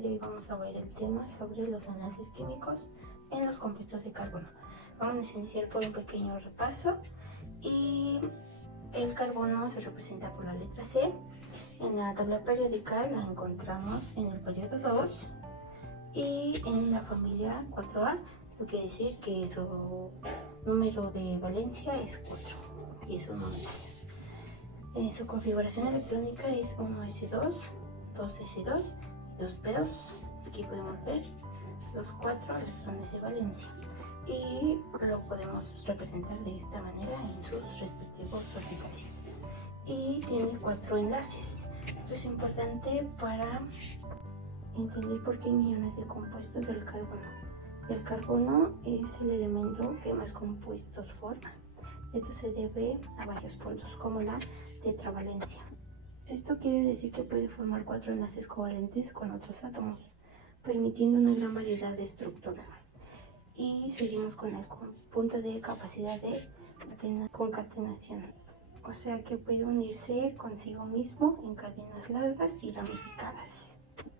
de hoy vamos a ver el tema sobre los enlaces químicos en los compuestos de carbono. Vamos a iniciar por un pequeño repaso y el carbono se representa por la letra C. En la tabla periódica la encontramos en el periodo 2 y en la familia 4A. Esto quiere decir que su número de valencia es 4 y es un número. Su configuración electrónica es 1s2, 2s2 y 2p2. Aquí podemos ver los 4 electrones de valencia y lo podemos representar de esta manera en sus respectivos orbitales. Y tiene 4 enlaces. Esto es importante para entender por qué hay millones de compuestos del carbono. El carbono es el elemento que más compuestos forma. Esto se debe a varios puntos, como la tetravalencia. Esto quiere decir que puede formar 4 enlaces covalentes con otros átomos, permitiendo una gran variedad de estructura. Y seguimos con el punto de capacidad de concatenación, o sea que puede unirse consigo mismo en cadenas largas y ramificadas.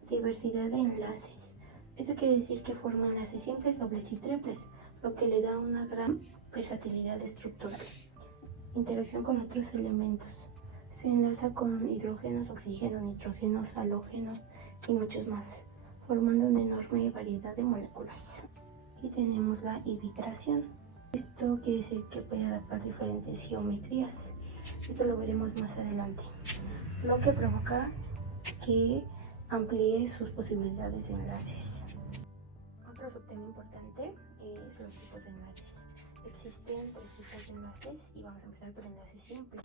Diversidad de enlaces. Eso quiere decir que forma enlaces simples, dobles y triples, lo que le da una gran versatilidad estructural. Interacción con otros elementos. Se enlaza con hidrógenos, oxígenos, nitrógenos, halógenos y muchos más, formando una enorme variedad de moléculas. Y tenemos la hibridación. Esto quiere decir que puede adaptar diferentes geometrías. Esto lo veremos más adelante, lo que provoca que amplíe sus posibilidades de enlaces. Otro subtema importante es los tipos de enlaces. Existen 3 tipos de enlaces y vamos a empezar por el enlace simple.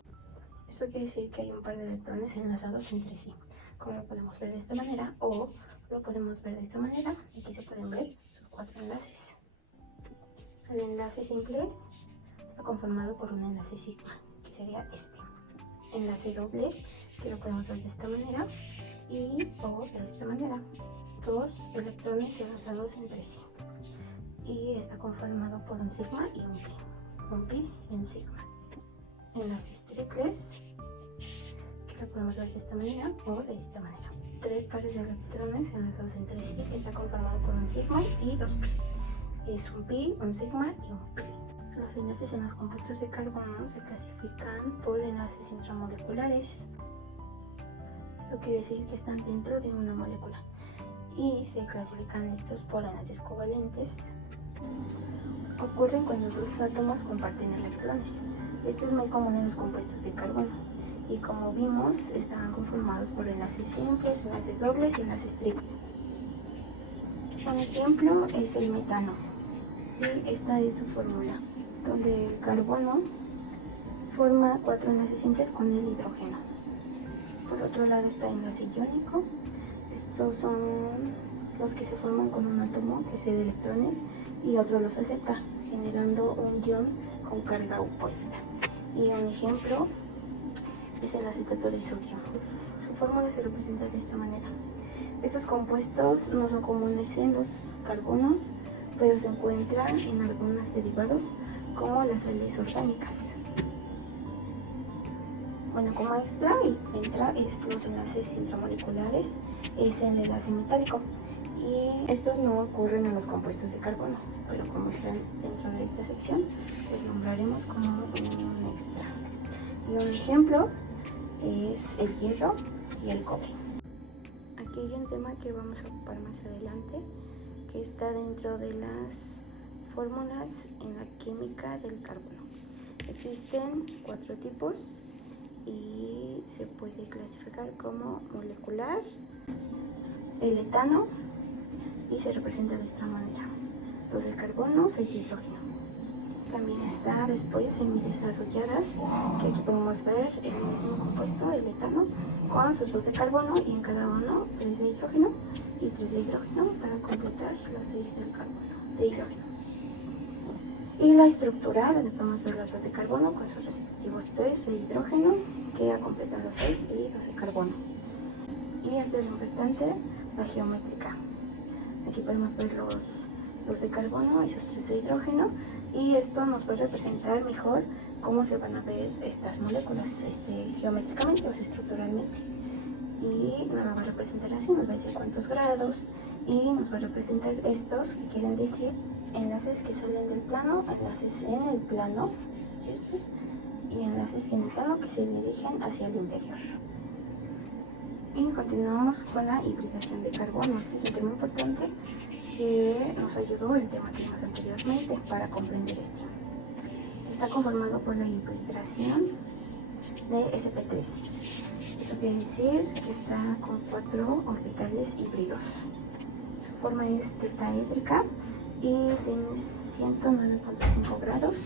Esto quiere decir que hay un par de electrones enlazados entre sí, como lo podemos ver de esta manera o lo podemos ver de esta manera. Aquí se pueden ver sus 4 enlaces. El enlace simple está conformado por un enlace sigma, que sería este. Enlace doble, que lo podemos ver de esta manera y o de esta manera. 2 electrones enlazados entre sí. Y está conformado por un sigma y un pi y un sigma. Enlaces triples, que lo podemos ver de esta manera o de esta manera. 3 pares de electrones enlazados entre sí, que está conformado por un sigma y 2 pi. Es un pi, un sigma y un pi. Los enlaces en los compuestos de carbono se clasifican por enlaces intramoleculares. Esto quiere decir que están dentro de una molécula. Y se clasifican estos por enlaces covalentes. Ocurren cuando 2 átomos comparten electrones. Esto es muy común en los compuestos de carbono. Y como vimos, están conformados por enlaces simples, enlaces dobles y enlaces triples. Un ejemplo es el metano. Y esta es su fórmula, donde el carbono forma 4 enlaces simples con el hidrógeno. Por otro lado está el enlace iónico. Estos son los que se forman con un átomo que cede electrones y otro los acepta, generando un ion con carga opuesta. Y un ejemplo es el acetato de sodio. Su fórmula se representa de esta manera. Estos compuestos no son comunes en los carbonos, pero se encuentran en algunos derivados como las sales orgánicas. Bueno, como extra es los enlaces intramoleculares, es el enlace metálico. Y estos no ocurren en los compuestos de carbono, pero como están dentro de esta sección, los nombraremos como un extra. Y un ejemplo es el hierro y el cobre. Aquí hay un tema que vamos a ocupar más adelante, que está dentro de las fórmulas en la química del carbono. Existen 4 tipos y se puede clasificar como molecular, el etano, y se representa de esta manera: 2 de carbono, 6 de hidrógeno. También está después semidesarrolladas, que aquí podemos ver el mismo compuesto, el etano, con sus 2 de carbono y en cada uno 3 de hidrógeno y 3 de hidrógeno para completar los 6 del carbono, de hidrógeno. Y la estructura, donde podemos ver los 2 de carbono con sus respectivos 3 de hidrógeno, que completan los 6 y 2 de carbono. Y esta es lo importante, la geométrica. Aquí podemos ver los de carbono y sus 3 de hidrógeno, y esto nos puede representar mejor cómo se van a ver estas moléculas geométricamente o estructuralmente. y nos lo va a representar así, nos va a decir cuántos grados y nos va a representar estos que quieren decir enlaces que salen del plano, enlaces en el plano y enlaces en el plano que se dirigen hacia el interior. Y continuamos con la hibridación de carbono. Este es un tema importante que nos ayudó el tema que vimos anteriormente para comprender este. Está conformado por la hibridación de sp3. Esto quiere decir que está con 4 orbitales híbridos. Su forma es tetaédrica y tiene 109.5 grados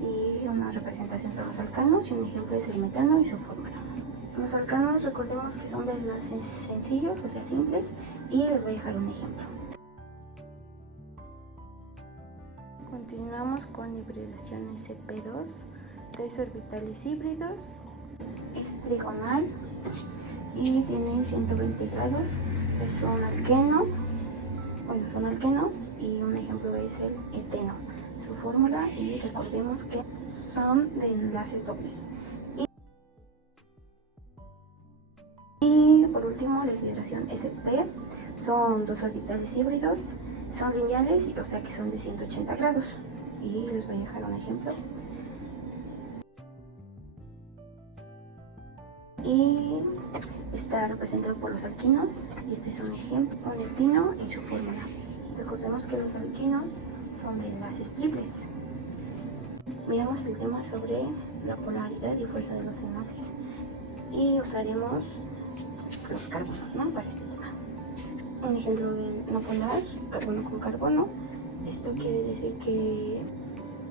y una representación de los alcanos y un ejemplo es el metano y su fórmula. Los alcanos recordemos que son de enlaces sencillos, o sea simples, y les voy a dejar un ejemplo. Continuamos con hibridación sp2, 3 orbitales híbridos, es trigonal y tiene 120 grados, es un alqueno, bueno, son alquenos y un ejemplo es el eteno, su fórmula, y recordemos que son de enlaces dobles. Y por último, la hibridación sp son 2 orbitales híbridos, son lineales, o sea que son de 180 grados. Y les voy a dejar un ejemplo. Y está representado por los alquinos, y este es un ejemplo, un etino y su fórmula. Recordemos que los alquinos son de enlaces triples. Veamos el tema sobre la polaridad y fuerza de los enlaces y usaremos los carbonos, ¿no?, para este tema. Un ejemplo del no polar, carbono con carbono. Esto quiere decir que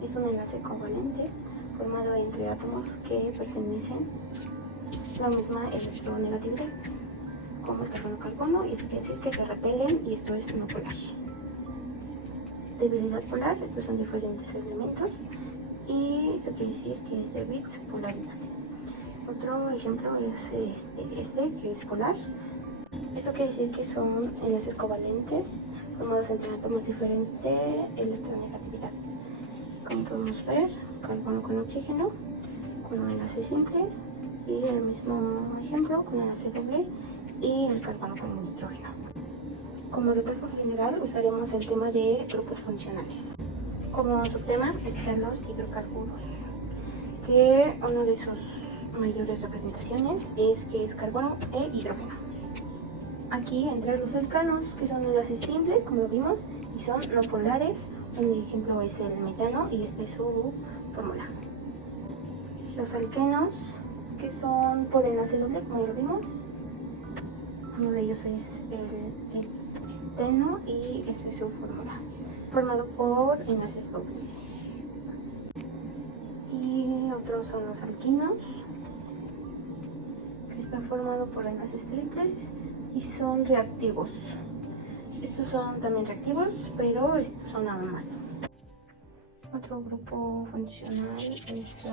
es un enlace covalente formado entre átomos que pertenecen a la misma electronegatividad, como el carbono-carbono, y esto quiere decir que se repelen, y esto es no polar. Debilidad polar, estos son diferentes elementos, y esto quiere decir que es de bits polaridad. Otro ejemplo es este que es polar. Esto quiere decir que son enlaces covalentes formados entre átomos de diferente electronegatividad. Como podemos ver, carbono con oxígeno, con un enlace simple, y el mismo ejemplo con enlace doble, y el carbono con nitrógeno. Como repaso general usaremos el tema de grupos funcionales. Como subtema están los hidrocarburos, que una de sus mayores representaciones es que es carbono e hidrógeno. Aquí entran los alcanos, que son enlaces simples, como lo vimos, y son no polares. Un ejemplo es el metano y esta es su fórmula. Los alquenos, que son por enlace doble, como ya lo vimos. Uno de ellos es el eteno y esta es su fórmula, formado por enlaces dobles. Y otros son los alquinos, que está formado por enlaces triples y son reactivos. Estos son también reactivos, pero estos son nada más. Otro grupo funcional es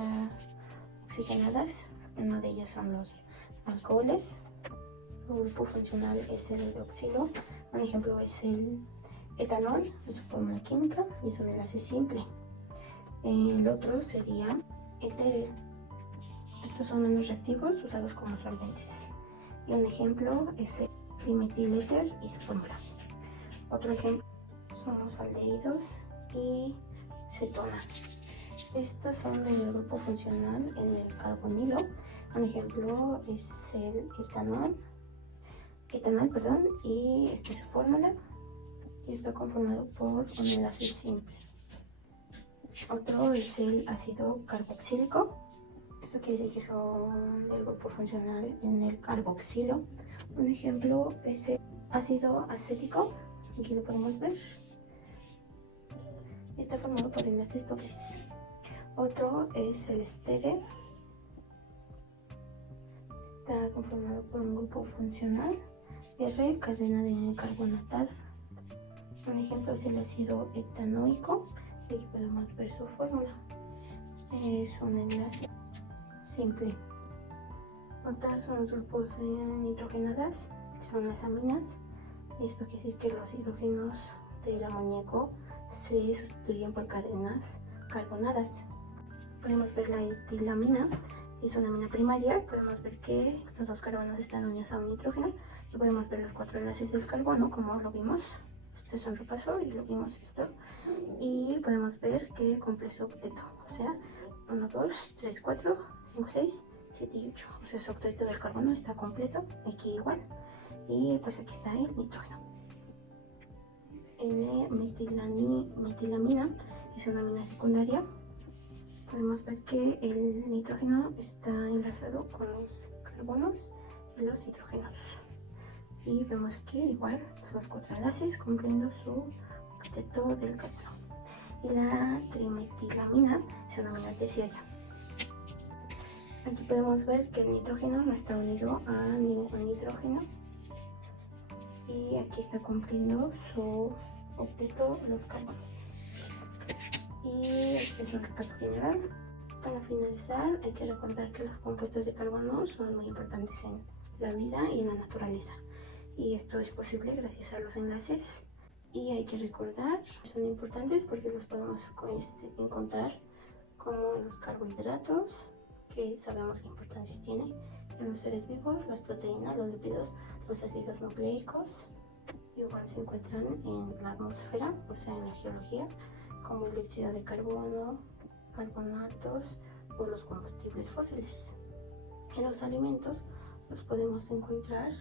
oxigenadas. Una de ellas son los alcoholes. El grupo funcional es el hidroxilo. Un ejemplo es el etanol, es su fórmula química y es un enlace simple. El otro sería éter. Estos son menos reactivos, usados como solventes. Y un ejemplo es el dimetiléter y su fórmula. Otro ejemplo son los aldehídos y cetona. Estos son del grupo funcional en el carbonilo. Un ejemplo es el etanol, y esta es su fórmula y está conformado por un enlace simple. Otro es el ácido carboxílico. Esto quiere decir que son del grupo funcional en el carboxilo. Un ejemplo es el ácido acético, aquí lo podemos ver. Está formado por enlaces dobles. Otro es el estere. Está conformado por un grupo funcional R, cadena de carbonatada. Un ejemplo es el ácido etanoico, y aquí podemos ver su fórmula. Es un enlace simple. Otras son los grupos de nitrogenadas, que son las aminas. Esto quiere decir que los hidrógenos del amoníaco se sustituyen por cadenas carbonadas. Podemos ver la etilamina. es una mina primaria. Podemos ver que los dos carbonos están unidos a un nitrógeno y podemos ver los 4 enlaces del carbono como lo vimos. Este es un repaso y lo vimos esto. Y podemos ver que cumple su octeto, o sea, 1, 2, 3, 4, 5, 6, 7 y 8. O sea, su octeto del carbono está completo, aquí igual. Y pues aquí está el nitrógeno. N-metilamina es una amina secundaria. Podemos ver que el nitrógeno está enlazado con los carbonos y los hidrógenos. Y vemos que igual son los 4 enlaces cumpliendo su octeto del carbono. Y la trimetilamina es una amina terciaria. Aquí podemos ver que el nitrógeno no está unido a ningún hidrógeno. Y aquí está cumpliendo su octeto los carbonos. Y este es un repaso general. Para finalizar, hay que recordar que los compuestos de carbono son muy importantes en la vida y en la naturaleza. Y esto es posible gracias a los enlaces. Y hay que recordar, son importantes porque los podemos encontrar como los carbohidratos, que sabemos qué importancia tiene en los seres vivos, las proteínas, los lípidos, los ácidos nucleicos. Igual se encuentran en la atmósfera, o sea, en la geología, como el dióxido de carbono, carbonatos o los combustibles fósiles. En los alimentos los podemos encontrar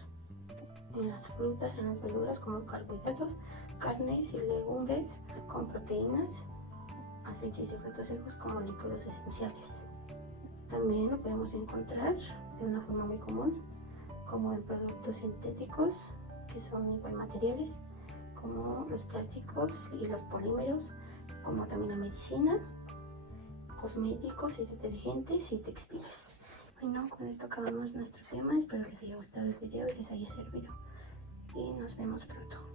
en las frutas, en las verduras como carbohidratos, carnes y legumbres con proteínas, aceites y frutos secos como lípidos esenciales. También lo podemos encontrar de una forma muy común como en productos sintéticos, que son igual materiales, como los plásticos y los polímeros, como también la medicina, cosméticos y detergentes y textiles. Bueno, con esto acabamos nuestro tema. Espero les haya gustado el video y les haya servido. Y nos vemos pronto.